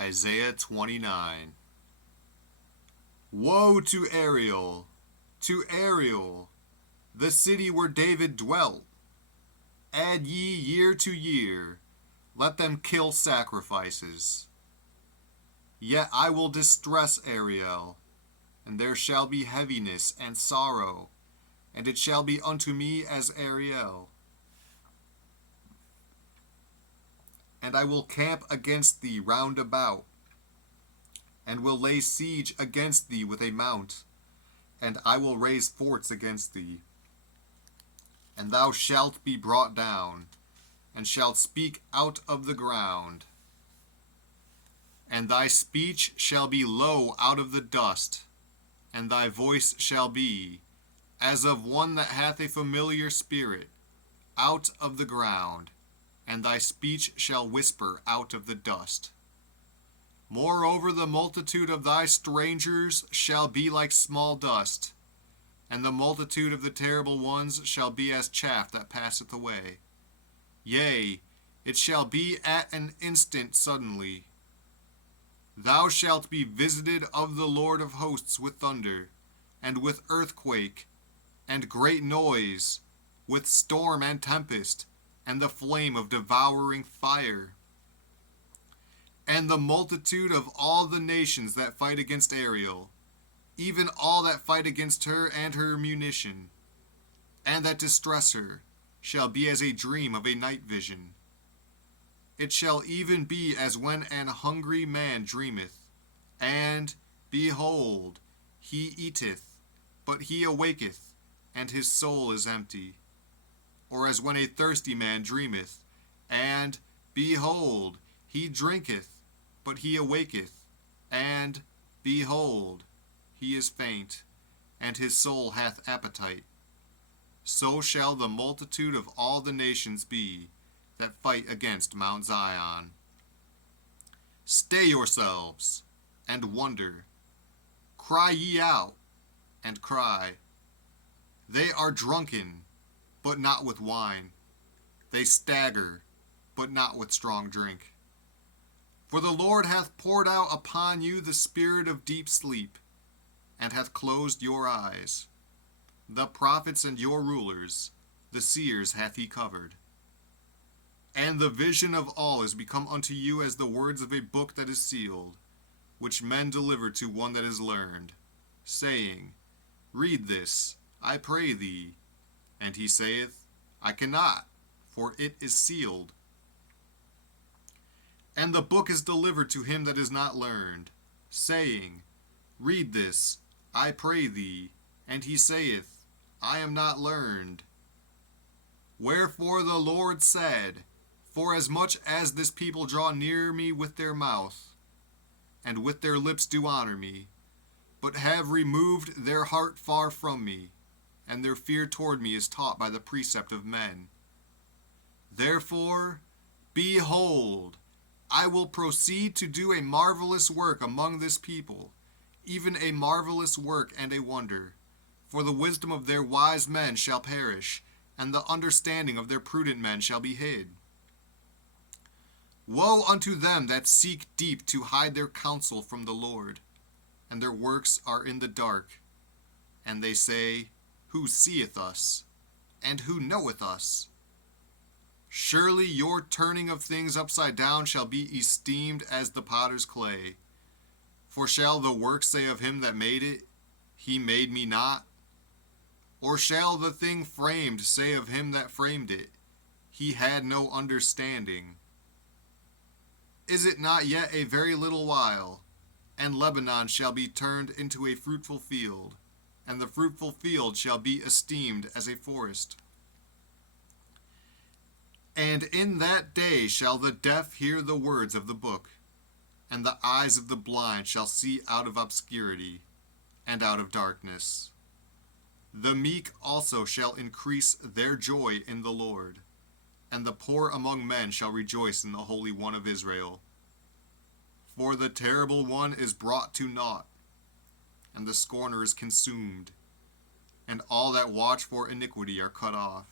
Isaiah 29. Woe to Ariel, the city where David dwelt! Add ye year to year, let them kill sacrifices. Yet I will distress Ariel, and there shall be heaviness and sorrow, and it shall be unto me as Ariel. And I will camp against thee round about, and will lay siege against thee with a mount, and I will raise forts against thee. And thou shalt be brought down, and shalt speak out of the ground. And thy speech shall be low out of the dust, and thy voice shall be as of one that hath a familiar spirit, out of the ground, and thy speech shall whisper out of the dust. Moreover, the multitude of thy strangers shall be like small dust, and the multitude of the terrible ones shall be as chaff that passeth away. Yea, it shall be at an instant suddenly. Thou shalt be visited of the Lord of hosts with thunder, and with earthquake, and great noise, with storm and tempest, and the flame of devouring fire. And the multitude of all the nations that fight against Ariel, even all that fight against her and her munition, and that distress her, shall be as a dream of a night vision. It shall even be as when an hungry man dreameth, and, behold, he eateth, but he awaketh, and his soul is empty. Or as when a thirsty man dreameth, and, behold, he drinketh, but he awaketh, and, behold, he is faint, and his soul hath appetite. So shall the multitude of all the nations be that fight against Mount Zion. Stay yourselves, and wonder. Cry ye out, and cry. They are drunken, but not with wine. They stagger, but not with strong drink. For the Lord hath poured out upon you the spirit of deep sleep, and hath closed your eyes. The prophets and your rulers, the seers hath he covered. And the vision of all is become unto you as the words of a book that is sealed, which men deliver to one that is learned, saying, Read this, I pray thee. And he saith, I cannot, for it is sealed. And the book is delivered to him that is not learned, saying, Read this, I pray thee. And he saith, I am not learned. Wherefore the Lord said, Forasmuch as this people draw near me with their mouth, and with their lips do honor me, but have removed their heart far from me, and their fear toward me is taught by the precept of men. Therefore, behold, I will proceed to do a marvelous work among this people, even a marvelous work and a wonder. For the wisdom of their wise men shall perish, and the understanding of their prudent men shall be hid. Woe unto them that seek deep to hide their counsel from the Lord, and their works are in the dark. And they say, Who seeth us? And who knoweth us? Surely your turning of things upside down shall be esteemed as the potter's clay. For shall the work say of him that made it, He made me not? Or shall the thing framed say of him that framed it, He had no understanding? Is it not yet a very little while, and Lebanon shall be turned into a fruitful field, and the fruitful field shall be esteemed as a forest? And in that day shall the deaf hear the words of the book, and the eyes of the blind shall see out of obscurity, and out of darkness. The meek also shall increase their joy in the Lord, and the poor among men shall rejoice in the Holy One of Israel. For the terrible one is brought to naught, and the scorner is consumed, and all that watch for iniquity are cut off,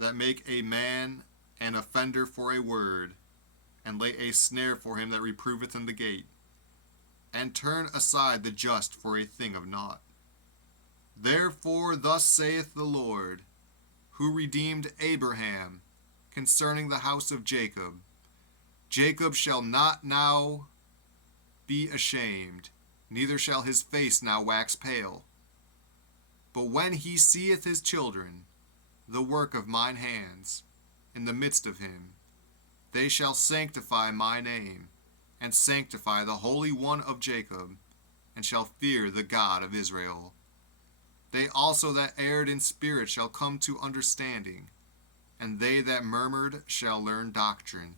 that make a man an offender for a word, and and lay a snare for him that reproveth in the gate, and turn aside the just for a thing of naught. Therefore thus saith the Lord, who redeemed Abraham, concerning the house of Jacob, Jacob shall not now be ashamed, neither shall his face now wax pale. But when he seeth his children, the work of mine hands, in the midst of him, they shall sanctify my name, and sanctify the Holy One of Jacob, and shall fear the God of Israel. They also that erred in spirit shall come to understanding, and they that murmured shall learn doctrine.